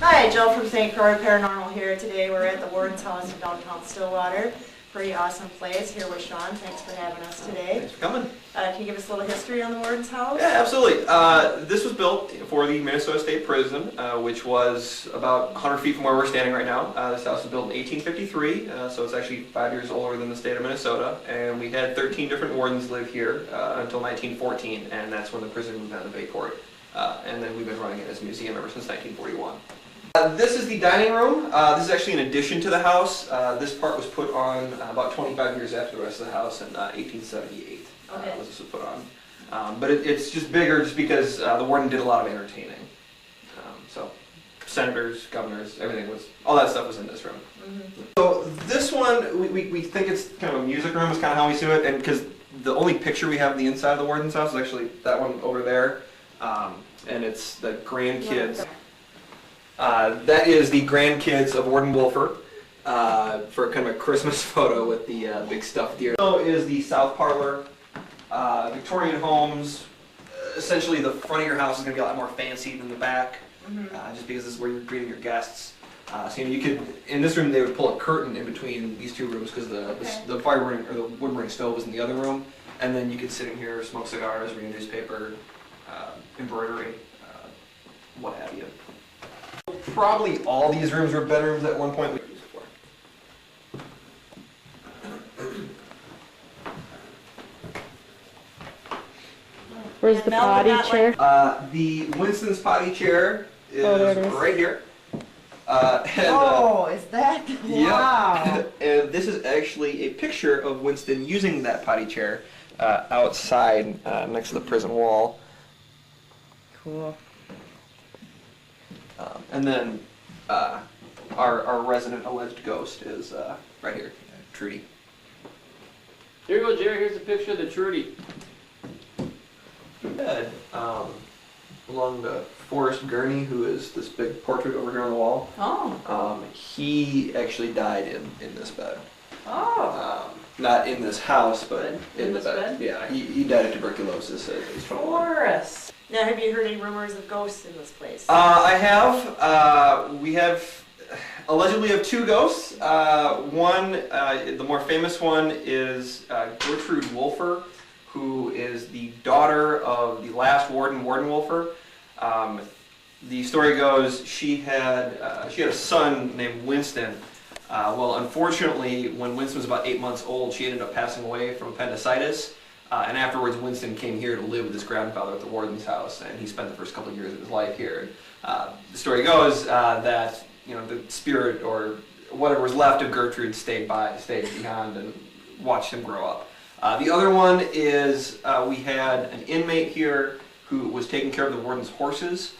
Hi, Jill from St. Croix Paranormal here. Today we're at the Warden's house in downtown Stillwater. Pretty awesome place. Here with Sean. Thanks for having us today. Thanks for coming. Can you give us a little history on the Warden's house? Yeah, absolutely. This was built for the Minnesota State Prison, which was about 100 feet from where we're standing right now. This house was built in 1853, so it's actually 5 years older than the state of Minnesota. And we had 13 different wardens live here until 1914, and that's when the prison moved down to Bayport. And then we've been running it as a museum ever since 1941. This is the dining room. This is actually an addition to the house. This part was put on about 25 years after the rest of the house in 1878. Okay. This was put on. But it's just bigger just because the warden did a lot of entertaining. So senators, governors, all that stuff was in this room. Mm-hmm. So this one, we think it's kind of a music room is kind of how we see it, and because the only picture we have of the inside of the warden's house is actually that one over there, and it's the grandkids. That is the grandkids of Warden Wolfer for kind of a Christmas photo with the big stuffed deer. So is the south parlor. Victorian homes, essentially the front of your house is going to be a lot more fancy than the back, just because this is where you're greeting your guests. So you could, in this room they would pull a curtain in between these two rooms because the fire burning or the wood burning stove was in the other room, and then you could sit in here, smoke cigars, read a newspaper, embroidery, what have you. Probably all these rooms were bedrooms at one point. Where's the potty chair? The Winston's potty chair is right here. Is that? Wow. Yeah. And this is actually a picture of Winston using that potty chair outside next to the prison wall. Cool. And then our resident alleged ghost is right here, Trudy. Here you go, Jerry. Here's a picture of the Trudy. Dead along the Forrest Gurney, who is this big portrait over here on the wall. Oh. He actually died in this bed. Oh. Not in this house, but in the this bed. bed? Yeah, he died of tuberculosis at age 21. Forrest. Now, have you heard any rumors of ghosts in this place? I have. We have allegedly have two ghosts. One, the more famous one, is Gertrude Wolfer, who is the daughter of the last warden, Warden Wolfer. The story goes she had a son named Winston. Well, unfortunately, when Winston was about 8 months old, she ended up passing away from appendicitis. And afterwards, Winston came here to live with his grandfather at the warden's house, and he spent the first couple of years of his life here. The story goes that the spirit or whatever was left of Gertrude stayed behind and watched him grow up. The other one is we had an inmate here who was taking care of the warden's horses.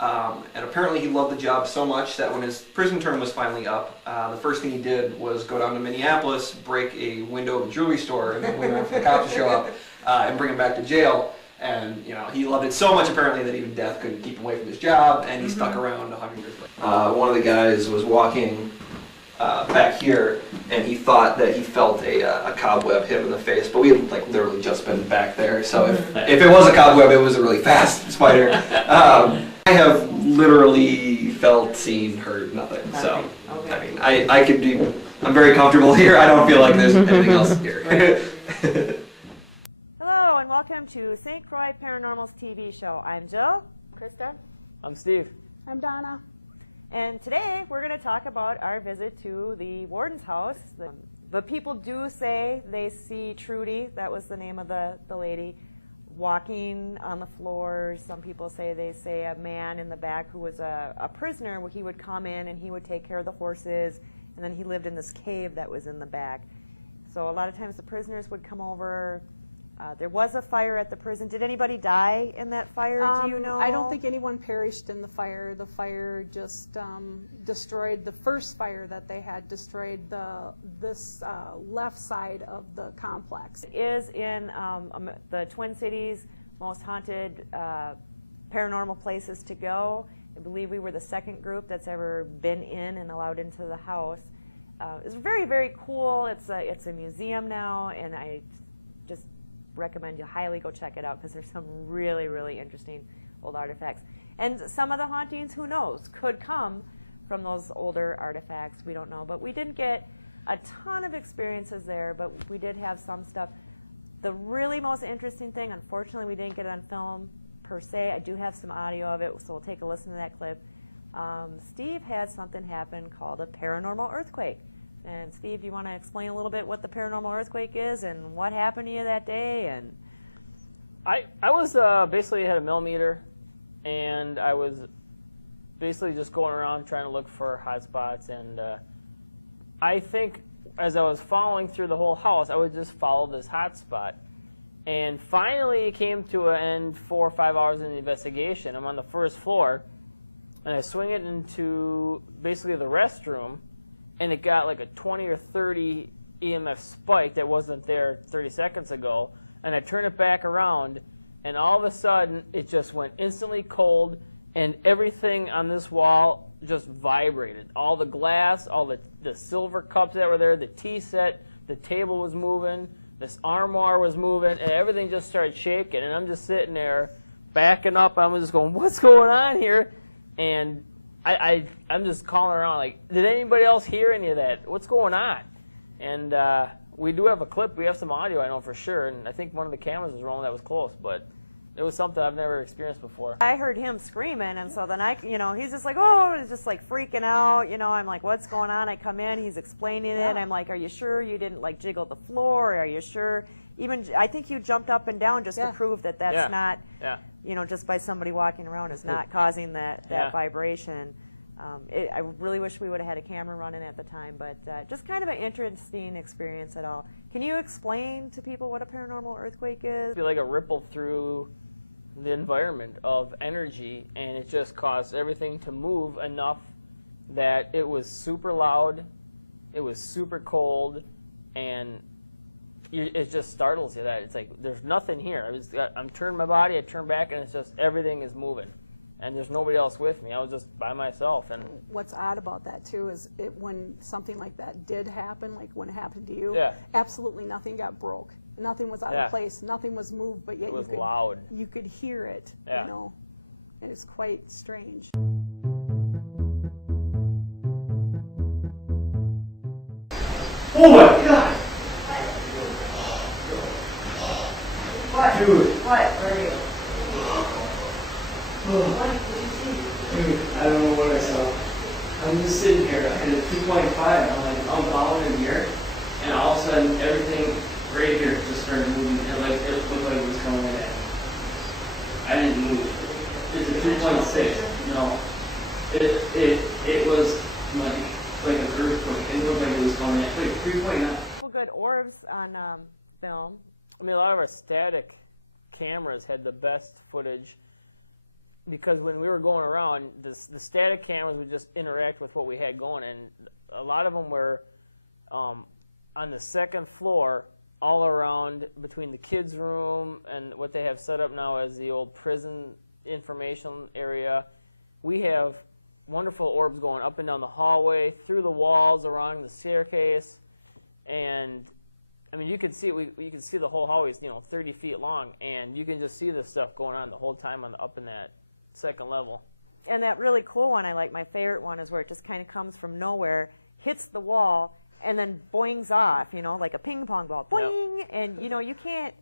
And apparently he loved the job so much that when his prison term was finally up, the first thing he did was go down to Minneapolis, break a window of a jewelry store, and then wait for the cops to show up and bring him back to jail. And he loved it so much apparently that even death couldn't keep him away from his job, and he stuck around 100 years later. One of the guys was walking back here, and he thought that he felt a cobweb hit him in the face, but we had literally just been back there, so if it was a cobweb, it was a really fast spider. I have literally felt, seen, heard nothing. So, okay. I could do. I'm very comfortable here. I don't feel like there's anything else here. Hello, and welcome to St. Croix Paranormal's TV show. I'm Jill. Krista. I'm Steve. I'm Donna. And today we're going to talk about our visit to the warden's house. The people do say they see Trudy, that was the name of the lady, walking on the floor. Some people say they say a man in the back who was a prisoner, where he would come in and he would take care of the horses, and then he lived in this cave that was in the back. So a lot of times the prisoners would come over. There was a fire at the prison. Did anybody die in that fire, do you know? I don't think anyone perished in the fire. The fire just destroyed, the first fire that they had destroyed this left side of the complex. It is in the Twin Cities most haunted paranormal places to go. I believe we were the second group that's ever been in and allowed into the house. It's very, very cool. It's a museum now, and I just recommend you highly go check it out because there's some really, really interesting old artifacts. And some of the hauntings, who knows, could come from those older artifacts. We don't know. But we didn't get a ton of experiences there, but we did have some stuff. The really most interesting thing, unfortunately, we didn't get it on film per se. I do have some audio of it, so we'll take a listen to that clip. Steve had something happen called a paranormal earthquake. And Steve, do you want to explain a little bit what the paranormal earthquake is and what happened to you that day? And I was basically had a millimeter, and I was basically just going around trying to look for hot spots. And I think as I was following through the whole house, I would just follow this hot spot. And finally it came to an end 4 or 5 hours in the investigation. I'm on the first floor, and I swing it into basically the restroom, and it got like a 20 or 30 EMF spike that wasn't there 30 seconds ago. And I turn it back around, and all of a sudden it just went instantly cold, and everything on this wall just vibrated. All the glass, all the silver cups that were there, the tea set, the table was moving, this armoire was moving, and everything just started shaking. And I'm just sitting there backing up. I'm just going, what's going on here? And I'm just calling around like, did anybody else hear any of that? What's going on? And we do have a clip. We have some audio, I know for sure. And I think one of the cameras was rolling that was close, but it was something I've never experienced before. I heard him screaming, and so then he's just like, oh, he's just like freaking out. I'm like, what's going on? I come in, he's explaining it. I'm like, are you sure you didn't like jiggle the floor? Are you sure? Even I think you jumped up and down just to prove that that's not, just by somebody walking around is not causing that vibration. I really wish we would have had a camera running at the time, but just kind of an interesting experience at all. Can you explain to people what a paranormal earthquake is? It'd be like a ripple through the environment of energy, and it just caused everything to move enough that it was super loud, it was super cold, and it just startles you that it's like there's nothing here. I'm turning my body, I turn back, and it's just everything is moving. And there's nobody else with me. I was just by myself. And what's odd about that too is when something like that did happen, like when it happened to you, absolutely nothing got broke. Nothing was out of place. Nothing was moved, but yet it was loud. You could hear it. And it's quite strange. Oh my God! What? Dude. What? Where are you? Dude, I don't know what I saw. I'm just sitting here at a 2.5. I'm like, I'm following in here, and all of a sudden, everything right here just started moving, and like it looked like it was coming right at me. I didn't move. It's a 3.6. No, it was like an earthquake. It looked like it was coming at like 3.9. Well, good orbs on film. I mean, a lot of our static cameras had the best footage. Because when we were going around, the static cameras would just interact with what we had going, and a lot of them were on the second floor, all around between the kids' room and what they have set up now as the old prison information area. We have wonderful orbs going up and down the hallway, through the walls, around the staircase, and I mean, you can see you can see the whole hallway is 30 feet long, and you can just see this stuff going on the whole time up in that second level. And that really cool one, my favorite one is where it just kind of comes from nowhere, hits the wall, and then boings off, like a ping pong ball, boing, and you can't,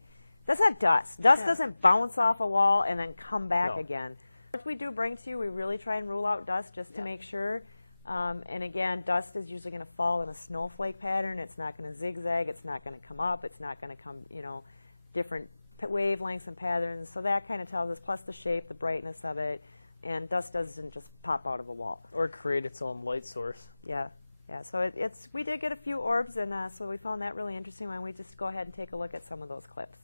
that's not dust. Dust doesn't bounce off a wall and then come back again. What we do bring to you, we really try and rule out dust just to make sure. And again, dust is usually going to fall in a snowflake pattern. It's not going to zigzag. It's not going to come up. It's not going to come, different wavelengths and patterns. So that kind of tells us, plus the shape, the brightness of it. And dust doesn't just pop out of a wall. Or create its own light source. Yeah. So we did get a few orbs, and so we found that really interesting. Why don't we just go ahead and take a look at some of those clips.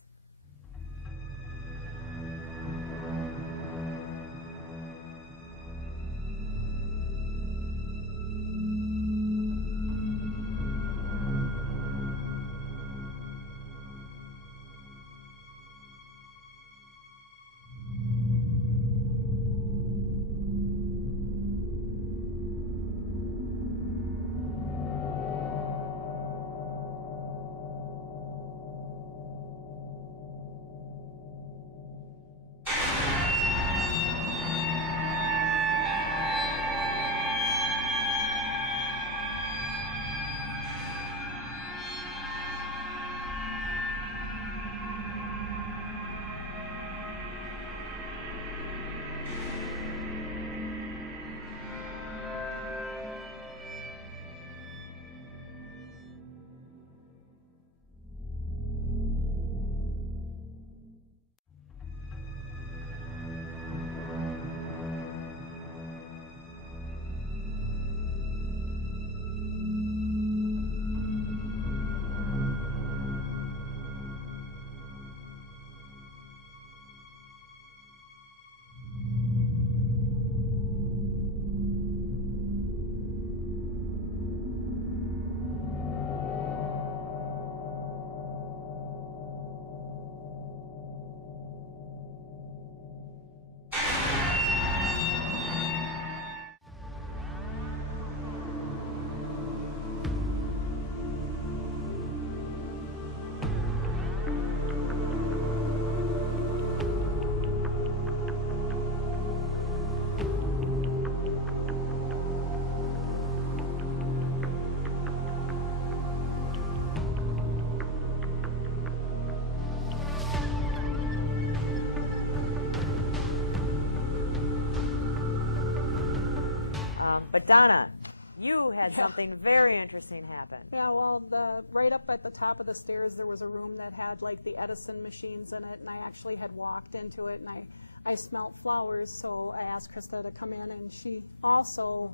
But Donna, you had something very interesting happen. Yeah, well, right up at the top of the stairs, there was a room that had like the Edison machines in it, and I actually had walked into it, and I smelt flowers, so I asked Krista to come in, and she also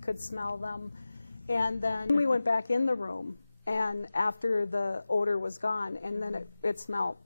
could smell them. And then we went back in the room, and after the odor was gone, and then it smelled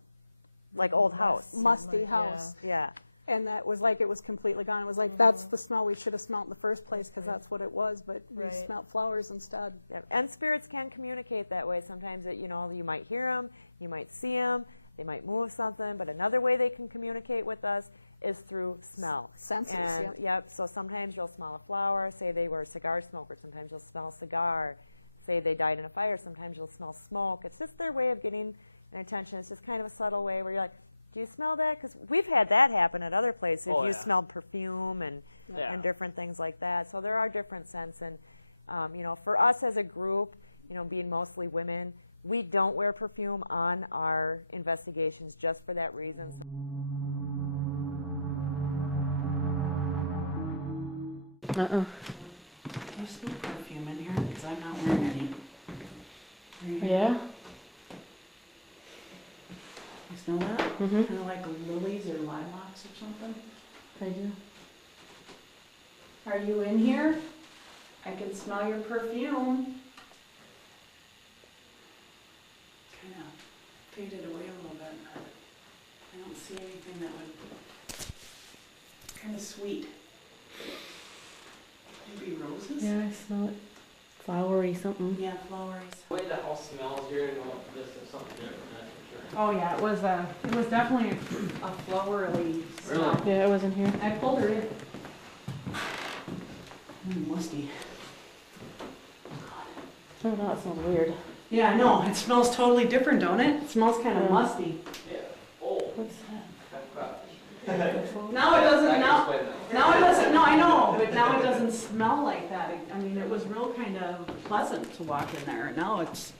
Like old house. musty house. Yeah. And that was like, it was completely gone. It was like, that's the smell we should have smelled in the first place, because that's what it was, but we smelled flowers instead. Yeah. And spirits can communicate that way. Sometimes, you might hear them, you might see them, they might move something, but another way they can communicate with us is through smell. Senses, and, yep. So sometimes you'll smell a flower, say they were a cigar smoker, sometimes you'll smell a cigar, say they died in a fire, sometimes you'll smell smoke. It's just their way of getting an attention. It's just kind of a subtle way where you're like, do you smell that? Because we've had that happen at other places. You smelled perfume and different things like that. So there are different scents. And, for us as a group, being mostly women, we don't wear perfume on our investigations just for that reason. So Can you smell perfume in here? Because I'm not wearing any. Yeah? You smell that? Mm-hmm. Kind of like lilies or lilacs or something? I do. Are you in here? I can smell your perfume. Kind of faded away a little bit. I don't see anything that would... Kind of sweet. Maybe roses? Yeah, I smell it. Flowery something. Yeah, flowery. The way the house smells here, this is something different, that's for sure. Oh yeah, it was definitely a flowery smell. Yeah, it was in here. I pulled her in. Musty. Oh no, it smells weird. Yeah, I know. It smells totally different, don't it? It smells kind of musty. Yeah. Oh. What's that? Now it doesn't. Now it doesn't. No, I know, but now it doesn't smell like that. I mean, it was real kind of pleasant to walk in there. Now it's.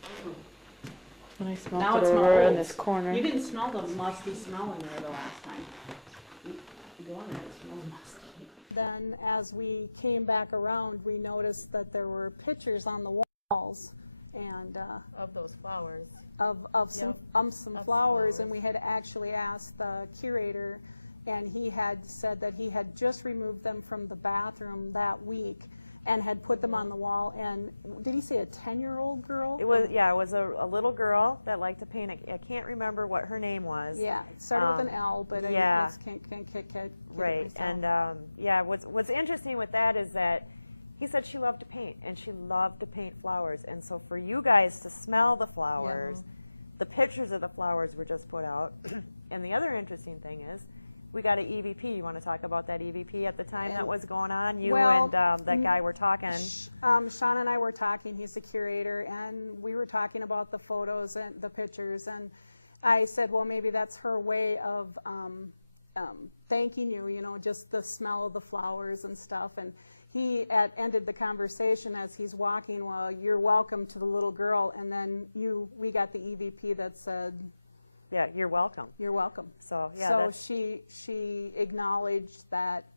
When I smelled Now it it over smells. in this corner. You didn't smell the musty smell in there the last time. You go in there, it smells musty. Then as we came back around, we noticed that there were pictures on the walls, and Of those flowers. of some Of flowers, and flowers. we had actually asked the curator, and he had said that he had just removed them from the bathroom that week and had put them on the wall. And did he say a 10-year-old girl? it was a little girl that liked to paint. I can't remember what her name was. Yeah, it started with an L, but I just can't get Right, it and myself. what's interesting with that is that he said she loved to paint, and she loved to paint flowers. And so for you guys to smell the flowers, the pictures of the flowers were just put out. And the other interesting thing is, we got an EVP. You want to talk about that EVP at the time that was going on? You and that guy were talking. Sean and I were talking. He's the curator, and we were talking about the photos and the pictures. And I said, well, maybe that's her way of thanking you, just the smell of the flowers and stuff. And he ended the conversation as he's walking, well, you're welcome to the little girl. And then we got the EVP that said, yeah, you're welcome. you're welcome. So yeah, So she acknowledged that,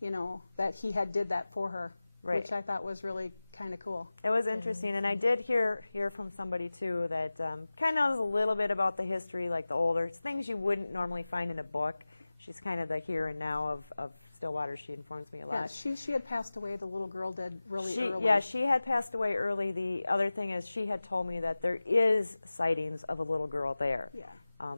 that he had did that for her, Right. which I thought was really kind of cool. it was interesting. And I did hear from somebody too that kind of knows a little bit about the history, like the older things you wouldn't normally find in a book. She's kind of the here and now of Stillwater. She informs me a lot. Yeah, she had passed away. The little girl did really early. Yeah, she had passed away early. The other thing is she had told me that there is sightings of a little girl there. Yeah.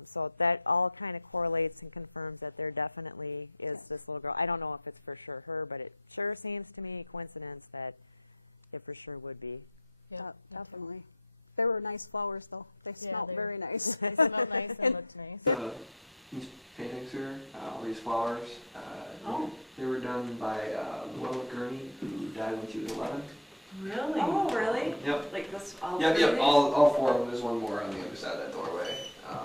So that all kind of correlates and confirms that there definitely is this little girl. I don't know if it's for sure her, but it sure seems to me a coincidence that it for sure would be. Yeah, Definitely. They were nice flowers, though. They smelled they very nice. They smelled nice and looked nice. These paintings here, all these flowers, they were done by Luella Gurney, who died when she was 11. Really? Oh, really? Yep. Like this? Yep, all four of them. There's one more on the other side of that doorway.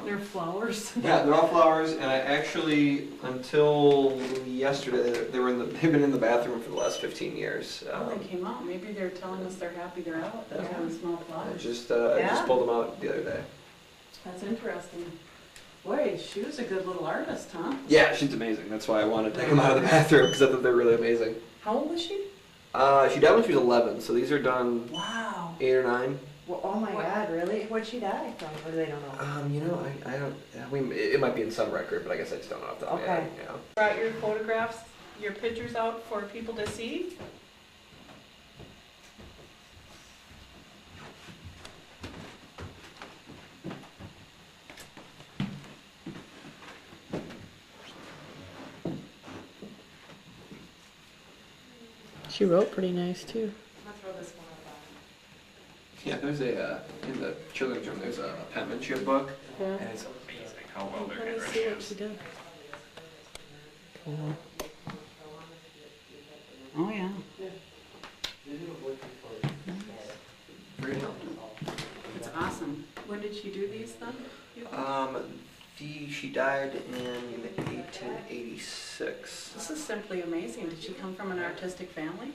They're flowers. Yeah, they're all flowers, and I actually, until yesterday, they've been in the bathroom for the last 15 years. They came out. Maybe they're telling us they're happy they're out. That's why we smell I flowers. just pulled them out the other day. That's interesting. Boy, she was a good little artist, huh? Yeah, she's amazing. That's why I wanted to take them out of the bathroom, because I thought they're really amazing. How old was she? She died when she was 11, so these are done Wow. 8 or 9. Well, oh my God, really? What'd she die from? Or they don't know? You know, I don't. It might be in some record, but I guess I just don't know off the top of my head. Yeah. Brought your photographs, your pictures out for people to see? She wrote pretty nice too. I'm gonna throw this one up. Yeah, there's in the children's room, there's a penmanship book, Yeah. and it's amazing how well their Let me see handwriting what is. she did. Oh, yeah. Very talented. That's awesome. When did she do these then? She died in 1886. This is simply amazing. Did she come from an artistic family?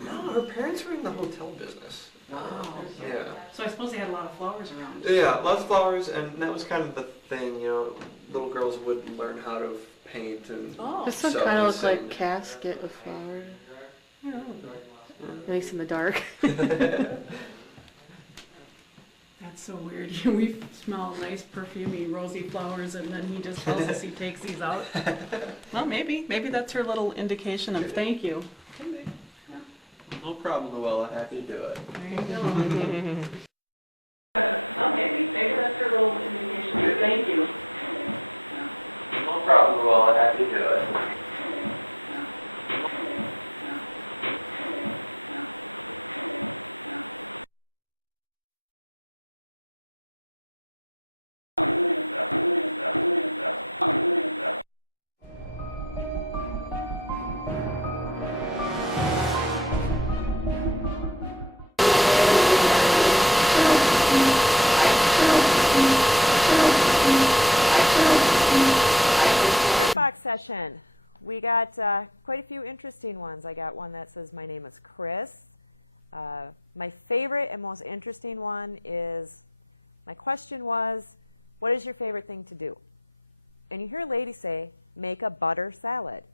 No, her parents were in the hotel business. Oh. Yeah. So I suppose they had a lot of flowers around. Yeah, lots of flowers, and that was kind of the thing, you know, little girls would learn how to paint and Oh. This one sew kind of and looks like sing. casket with flowers, Yeah. at least in the dark. That's so weird. We smell nice, perfumey, rosy flowers, and then he just tells us he takes these out. Well, maybe that's her little indication of thank you. No problem, Luella. Happy to do it. There you go. Well, maybe that's her little indication of thank you. No problem, Luella. Happy to do it. Box session. We got quite a few interesting ones. I got one that says, "My name is Chris." My favorite and most interesting one is, my question was, what is your favorite thing to do? And you hear a lady say, make a butter salad.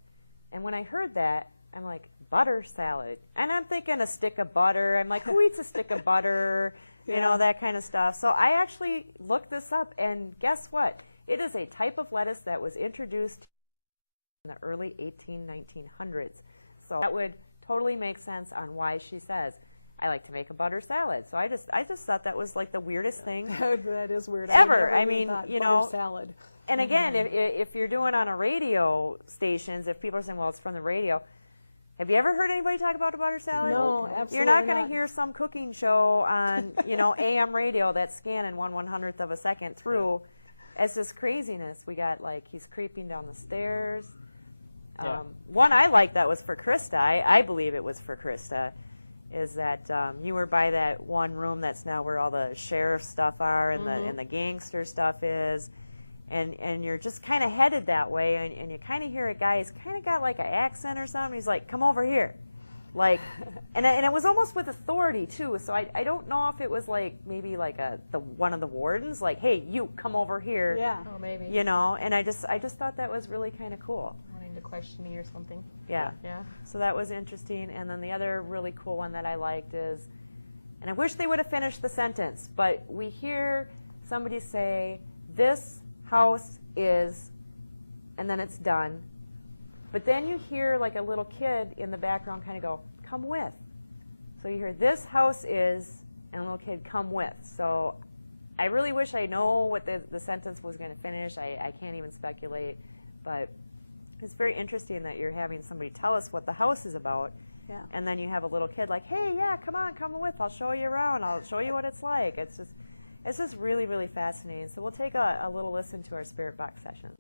And when I heard that, I'm like, butter salad? And I'm thinking a stick of butter. I'm like, who eats a stick of butter? You know, that kind of stuff. So I actually looked this up, and guess what? It is a type of lettuce that was introduced in the early 1900s. So that would totally make sense on why she says, I like to make a butter salad. So I just thought that was like the weirdest thing That is weird. ever. I I mean, thought you butter know, salad. and again, if you're doing on a radio stations, if people are saying, well, it's from the radio, have you ever heard anybody talk about a butter salad? No, absolutely You're not going not. to hear some cooking show on, you know, AM radio that's scanning 1/100th of a second through. It's just craziness. We got like, he's creeping down the stairs. Yeah. One I like that was for Krista, I believe it was for Krista, is that you were by that one room that's now where all the sheriff stuff are and the gangster stuff is, and you're just kind of headed that way, and you kind of hear a guy, he's kind of got like an accent or something, he's like, come over here. Like, and it was almost with authority too, so I don't know if it was like maybe like one of the wardens, like, hey, you come over here. Yeah. Oh, maybe. You know, and I just thought that was really kind of cool. Wanting to question me or something. Yeah. Yeah. So that was interesting. And then the other really cool one that I liked is, and I wish they would have finished the sentence, but we hear somebody say, this house is, and then it's done. But then you hear like a little kid in the background kind of go, come with. So you hear, this house is, and a little kid, come with. So I really wish I know what the sentence was going to finish. I can't even speculate. But it's very interesting that you're having somebody tell us what the house is about. Yeah. And then you have a little kid like, hey, yeah, come on, come with. I'll show you around. I'll show you what it's like. It's just really, really fascinating. So we'll take a little listen to our spirit box session.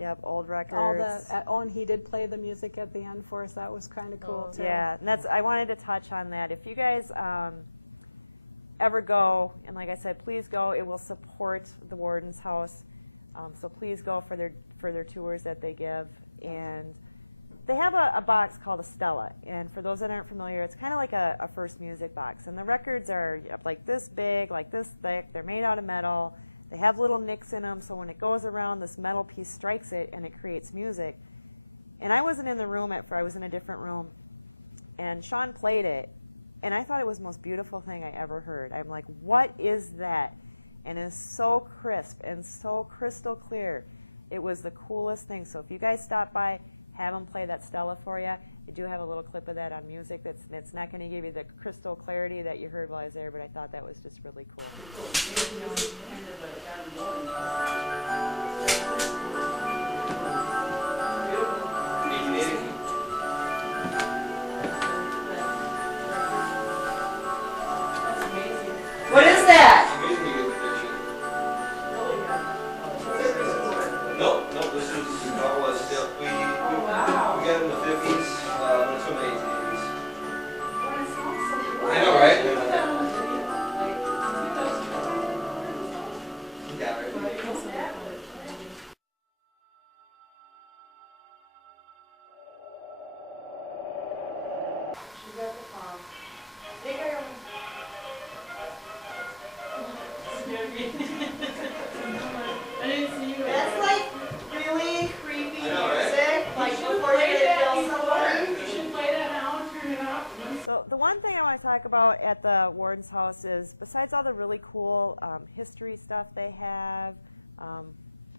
Yep, old records. All the, and he did play the music at the end for us. That was kind of cool too. Yeah, and I wanted to touch on that. If you guys ever go, and like I said, please go. It will support the Warden's house. So please go for their tours that they give. And they have a box called a Stella. And for those that aren't familiar, it's kind of like a first music box. And the records are like this big, like this thick. They're made out of metal. They have little nicks in them, so when it goes around, this metal piece strikes it and it creates music. And I wasn't in the room I was in a different room. And Sean played it. And I thought it was the most beautiful thing I ever heard. I'm like, what is that? And it's so crisp and so crystal clear. It was the coolest thing. So if you guys stop by, have them play that Stella for you. I do have a little clip of that on music. It's not going to give you the crystal clarity that you heard while I was there, but I thought that was just really cool. What is that? Nope, this is Norwest still. We got it in the 50s, but it's from the 1880s. I know, right? Yeah, right. I didn't see you. That's like really creepy I know, right? music. Like before you kill someone. You should play that now and turn it up. So the one thing I want to talk about at the Warden's house is, besides all the really cool history stuff they have,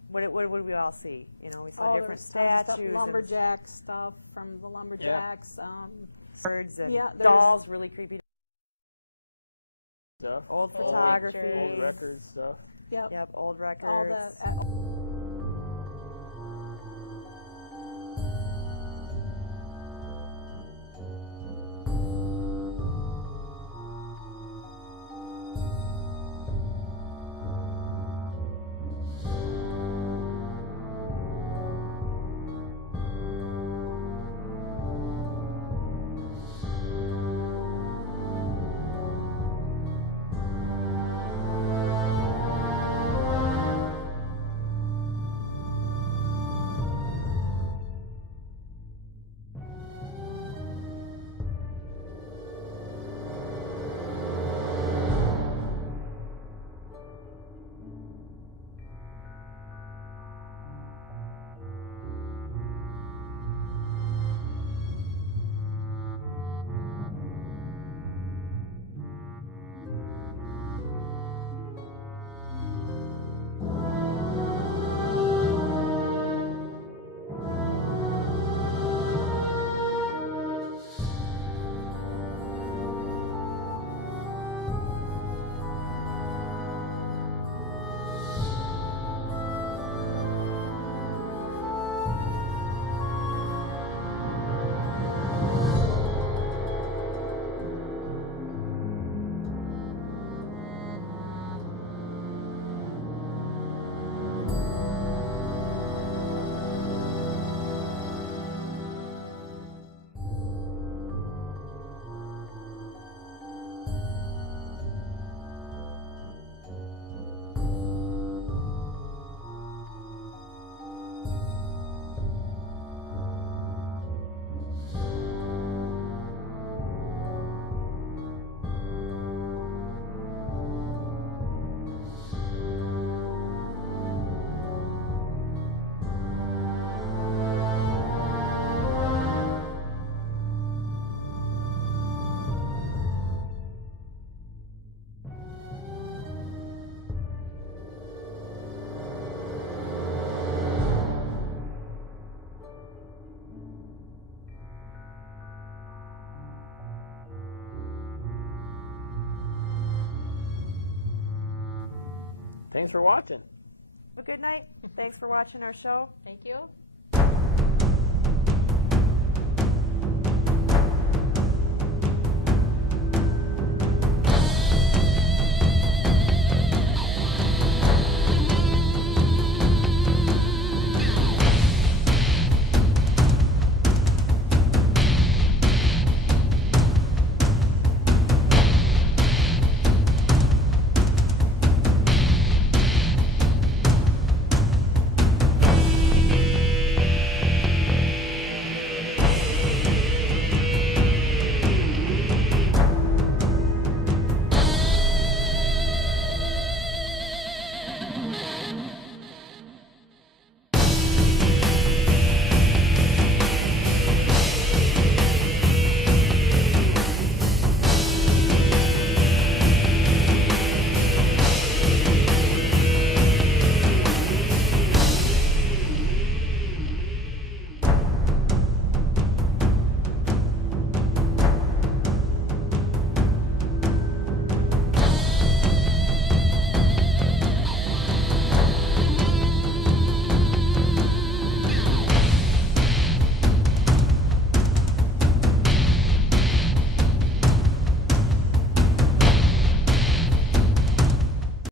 what did we all see? You know, we saw There different was tons of stuff, statues, lumberjack stuff from the lumberjacks. and birds, and Yeah, there's- dolls, really creepy Stuff. old photography, Old records stuff. Yep. Yep, old records. All the. Thanks for watching. Have a good night. Thanks for watching our show. Thank you.